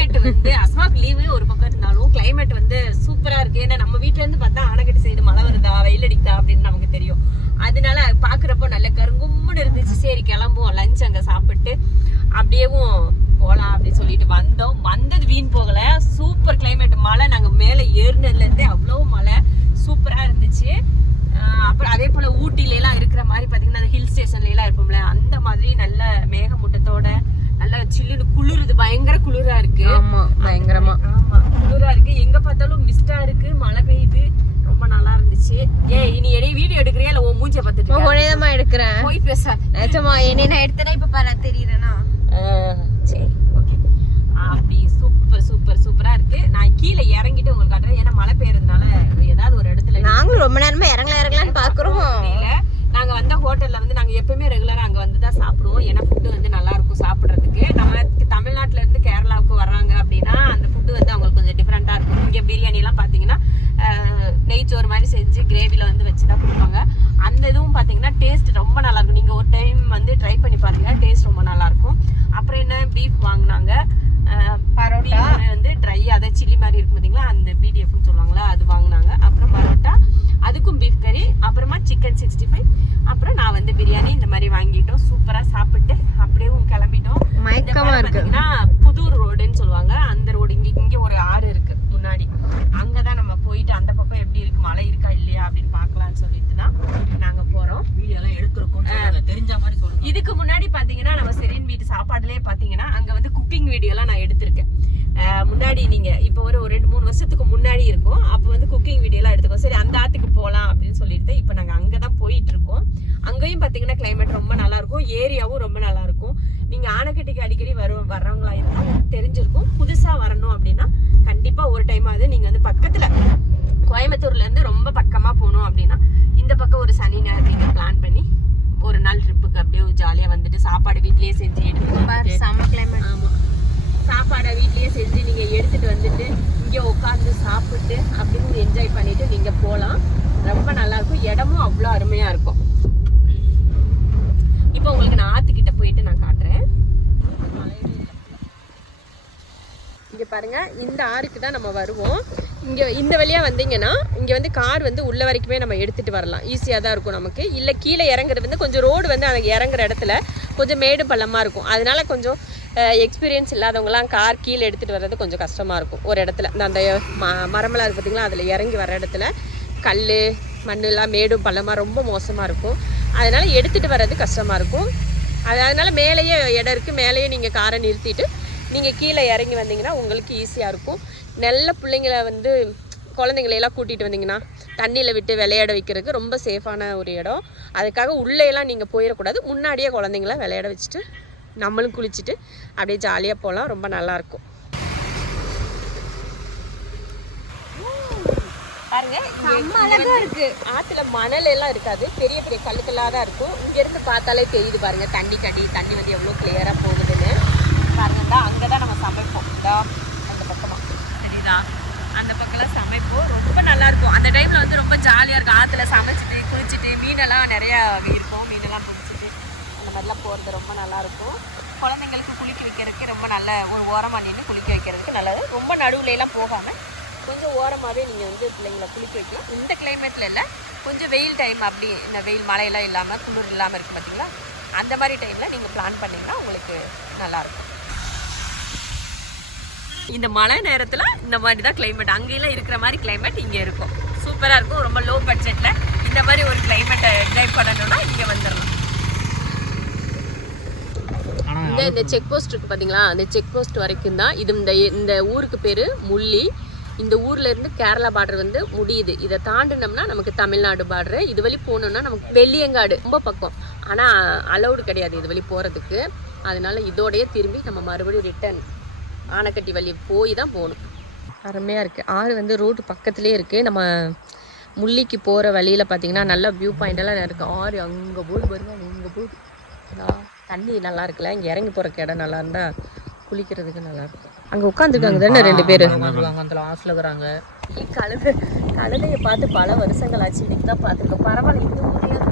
Climate வந்து அஸ்மாக் leave ஒரு பக்கம் இருந்தாலும் கிளைமேட் வந்து சூப்பரா இருக்கு. ஏன்னா நம்ம வீட்ல இருந்து பார்த்தா ஆனக்கட்டி சைடு மழை வருதா வெயில் அடிக்குதா அப்படின்னு நமக்கு தெரியும். அதனால பாக்குறப்போ நல்ல கருங்கும்னு இருந்துச்சு. சரி கிளம்புவோம். லஞ்ச் அங்க சாப்பிட்டு அப்படியேவும் போலாம் அப்படின்னு சொல்லிட்டு வந்தோம். வந்தது வீண் போகல. சூப்பர் கிளைமேட் மழை. நாங்க மேல ஏறினதுல இருந்தே அவ்வளவு மழை. சூப்பரா இருந்துச்சு. அப்புறம் அதே போல ஊட்டில எல்லாம் இருக்கிற மாதிரி பாத்தீங்கன்னா அந்த ஹில் ஸ்டேஷன்ல எல்லாம் இருப்போம்ல அந்த மாதிரி நல்ல மேகமூட்டத்தோட நல்ல சில்லுன்னு குளிருது. பயங்கர குளிரா இருக்கு. நிஜமா என்ன நான் எடுத்தேனே இப்ப பாரு தெரியுறேனா? சரி ஓகே அப்படி சூப்பர் சூப்பர் சூப்பரா இருக்கு. நான் கீழே இறங்கிட்டு உங்களுக்கு காட்டுறேன். ஏன்னா மழை பெய்யறதுனால ஏதாவது ஒரு இடத்துல நாங்களும் ரொம்ப நேரமா இறங்கலாம் இறங்கலாம்னு பாக்குறோம். நாங்க வந்த ஹோட்டல்ல வந்து நாங்க எப்பவுமே ரெகுலரா அங்க வந்து தான் சாப்பிடுவோம். ஏன்னா ஃபுட்டு வந்து நல்லா இருக்கும் சாப்பிடுறதுக்கு. நம்ம தமிழ்நாட்டுல இருந்து கேரளாவுக்கு வர்றாங்க அப்படின்னா அந்த ஃபுட்டு வந்து அவங்களுக்கு கொஞ்சம் டிஃப்ரெண்டா இருக்கும் இங்க பிரியாணி எல்லாம் பாத்தீங்கன்னா ஆஹ், நெய்ச்சோறு மாதிரி செஞ்சு கிரேவில வந்து வச்சு தான் கொடுப்பாங்க அந்த இதுவும் பாத்தீங்கன்னா டேஸ்ட் ரொம்ப நல்லா இருக்கும் நீங்க ஒரு டைம் வந்து ட்ரை பண்ணி பாருங்க டேஸ்ட் ரொம்ப நல்லா இருக்கும் அப்புறம் என்ன பீஃப் வாங்குனாங்க பரோட்டா வந்து ட்ரை அதை சில்லி மாதிரி இருக்கும் பாத்தீங்களா அந்த பிடிஎஃப்னு சொல்லுவாங்களா அது வாங்குனாங்க அப்புறம் பரோட்டா அதுக்கும் பீஃப் கறி அப்புறமா சிக்கன் சிக்ஸ்டி ஃபைவ் அப்புறம் நான் வந்து பிரியாணி இந்த மாதிரி வாங்கிட்டோம். சூப்பரா சாப்பிட்டு அப்படியே கிளம்பிட்டோம். மயக்கமா புதூர் ரோடுன்னு சொல்லுவாங்க. அந்த ரோடு இங்க இங்க ஒரு ஆறு இருக்கு முன்னாடி. அங்கதான் நம்ம போயிட்டு அந்த பக்கம் எப்படி இருக்கு மழை இருக்கா இல்லையா அப்படின்னு பார்க்கலாம்னு சொல்லிட்டு தான் நாங்க போறோம். வீடியோ எல்லாம் எடுத்திருக்கோம். தெரிஞ்ச மாதிரி சொல்லுங்க. இதுக்கு முன்னாடி பாத்தீங்கன்னா நம்ம செரின் வீட்டு சாப்பாடுலயே பாத்தீங்கன்னா அங்க வந்து குக்கிங் வீடியோ எல்லாம் நான் எடுத்திருக்கேன். முன்னாடி நீங்க இப்போ ஒரு ஒரு ரெண்டு மூணு வருஷத்துக்கு முன்னாடி இருக்கும். அப்போ வந்து குக்கிங் வீடியோ எல்லாம் எடுத்துக்கோ சரி அந்த ஆத்துக்கு போலாம் அப்படின்னு சொல்லிட்டு இப்போ நாங்க அங்கதான் போயிட்டு இருக்கோம் அங்கேயும் பாத்தீங்கன்னா கிளைமேட் ரொம்ப நல்லா இருக்கும் ரொம்ப நல்லா இருக்கும் நீங்க ஆனைக்கட்டிக்கு அடிக்கடி வரு வர்றவங்களா இருந்தா தெரிஞ்சிருக்கும். புதுசா வரணும் அப்படின்னா கண்டிப்பா ஒரு டைம் ஆகுது நீங்க வந்து பக்கத்துல கோயம்புத்தூர்ல இருந்து ரொம்ப பக்கமா போகணும் அப்படின்னா இந்த பக்கம் ஒரு சனி ஞாயிறு நீங்க பிளான் பண்ணி ஒரு நாள் ட்ரிப்புக்கு அப்படியே ஜாலியா வந்துட்டு சாப்பாடு வீட்லயே செஞ்சு எடுத்துட்டு செம்ம கிளைமேட் ஆமா. சாப்பாடை வீட்லயே செஞ்சு நீங்க எடுத்துட்டு வந்துட்டு இங்க உட்காந்து சாப்பிட்டு அப்படின்னு என்ஜாய் பண்ணிட்டு நீங்க போலாம். ரொம்ப நல்லா இருக்கும் இடமும் அவ்வளோ அருமையா இருக்கும் இப்போ உங்களுக்கு நான் ஆத்துக்கிட்ட போயிட்டு நான் காட்டுறேன் இங்கே பாருங்கள் இந்த ஆறுக்கு தான் நம்ம வருவோம். இங்கே இந்த வழியாக வந்தீங்கன்னா இங்கே வந்து கார் வந்து உள்ள வரைக்குமே நம்ம எடுத்துகிட்டு வரலாம். ஈஸியாக தான் இருக்கும் நமக்கு. இல்லை கீழே இறங்குறது வந்து கொஞ்சம் ரோடு வந்து அங்கே இறங்குற இடத்துல கொஞ்சம் மேடு பள்ளமாக இருக்கும். அதனால கொஞ்சம் எக்ஸ்பீரியன்ஸ் இல்லாதவங்களாம் கார் கீழே எடுத்துகிட்டு வர்றது கொஞ்சம் கஷ்டமாக இருக்கும். ஒரு இடத்துல இந்த அந்த ம- மரமெல்லாம் இருக்கு பார்த்திங்களா அதில் இறங்கி வர இடத்துல கல் மண்ணெல்லாம் மேடும் பள்ளமாக ரொம்ப மோசமாக இருக்கும். அதனால் எடுத்துகிட்டு வர்றது கஷ்டமாக இருக்கும். அது அதனால் மேலேயே இடம் இருக்குது மேலேயே நீங்கள் காரை நிறுத்திட்டு நீங்கள் கீழே இறங்கி வந்தீங்கன்னா உங்களுக்கு ஈஸியாக இருக்கும். நல்ல பிள்ளைங்கள வந்து குழந்தைங்களை எல்லாம் கூட்டிகிட்டு வந்தீங்கன்னா தண்ணியில் விட்டு விளையாட வைக்கிறதுக்கு ரொம்ப சேஃபான ஒரு இடம். அதுக்காக உள்ளே எல்லாம் நீங்கள் போயிடக்கூடாது. முன்னாடியே குழந்தைங்கள விளையாட வச்சுட்டு நம்மளும் குளிச்சுட்டு அப்படியே ஜாலியாக போகலாம் ரொம்ப நல்லாயிருக்கும் பாருங்க இருக்கு. ஆத்துல மணல் எல்லாம் இருக்காது. பெரிய பெரிய கல்லுக்கல்லா தான் இருக்கும். இங்க இருந்து பார்த்தாலே தெரியுது பாருங்க தண்ணி கடி தண்ணி வந்து எவ்வளவு கிளியரா போகுதுன்னு பாருங்க இந்தா அங்கதான் நம்ம சமைப்போம் இதா அந்த பக்கமா தெரியுதா அந்த பக்கம்லாம் சமைப்போம் ரொம்ப நல்லா இருக்கும் அந்த டைமில் வந்து ரொம்ப ஜாலியாக இருக்கும். ஆற்றுல சமைச்சிட்டு குளிச்சுட்டு மீனெல்லாம் நிறையா இருக்கும். மீனெல்லாம் பிடிச்சிட்டு அந்த மாதிரிலாம் போகிறது ரொம்ப நல்லாயிருக்கும் குழந்தைங்களுக்கு குளிக்க வைக்கிறதுக்கு ரொம்ப நல்ல ஒரு ஓரமாக நின்று குளிக்க வைக்கிறதுக்கு நல்லது. ரொம்ப நடுவுலையெல்லாம் போகாமல் கொஞ்சம் ஓரமாகவே நீங்கள் வந்து பிள்ளைங்கள குளிக்க வைக்கலாம். இந்த கிளைமேட்டில் இல்லை கொஞ்சம் வெயில் டைம் அப்படி இந்த வெயில் மழையெல்லாம் இல்லாமல் குளிர் இல்லாமல் இருக்குது பார்த்தீங்களா அந்த மாதிரி டைமில் நீங்கள் பிளான் பண்ணிங்கன்னா உங்களுக்கு நல்லாயிருக்கும் இந்த மழை நேரத்தில் இந்த மாதிரி தான் கிளைமேட் அங்கேயெல்லாம் இருக்கிற மாதிரி கிளைமேட் இங்கே இருக்கும். சூப்பராக இருக்கும். ரொம்ப லோ பட்ஜெட்டில் இந்த மாதிரி ஒரு கிளைமேட்டை என்ஜாய் பண்ணணும்னா இங்கே வந்துடலாம். ஆனா இந்த இந்த செக் போஸ்ட் இருக்கு பாத்தீங்களா? அந்த செக் போஸ்ட் வரைக்கும் தான் இது இந்த இந்த ஊருக்கு பேரு முள்ளி. இந்த ஊர்ல இருந்து கேரளா பார்டர் வந்து முடியுது. இதை தாண்டினோம்னா நமக்கு தமிழ்நாடு பார்டர் இது வழி போகணும்னா நமக்கு வெள்ளியங்காடு ரொம்ப பக்கம். ஆனா அலௌடு கிடையாது இது வழி போறதுக்கு. அதனால இதோடயே திரும்பி நம்ம மறுபடியும் ரிட்டர்ன் ஆனைக்கட்டி வழி போய் தான் போகணும். அருமையாக இருக்குது ஆறு வந்து ரோடு பக்கத்துலேயே இருக்குது நம்ம முள்ளிக்கு போகிற வழியில் பார்த்தீங்கன்னா நல்ல வியூ பாயிண்ட் எல்லாம் இருக்குது ஆறு அங்கே போய் பாருங்க. இங்கே போய் தண்ணி நல்லா இருக்குல்ல? இங்கே இறங்கி போகிறக்கு இடம் நல்லா இருந்தா குளிக்கிறதுக்கு நல்லா இருக்கும். அங்கே உட்காந்துருக்காங்க தானே ரெண்டு பேர்? அந்த லாஸ்ட்ல இருக்கிறாங்க கழுதை கழுதையை பார்த்து பல வருஷங்கள் ஆச்சு இன்னைக்கு தான் பார்த்துருக்கோம். பரவாயில்ல இது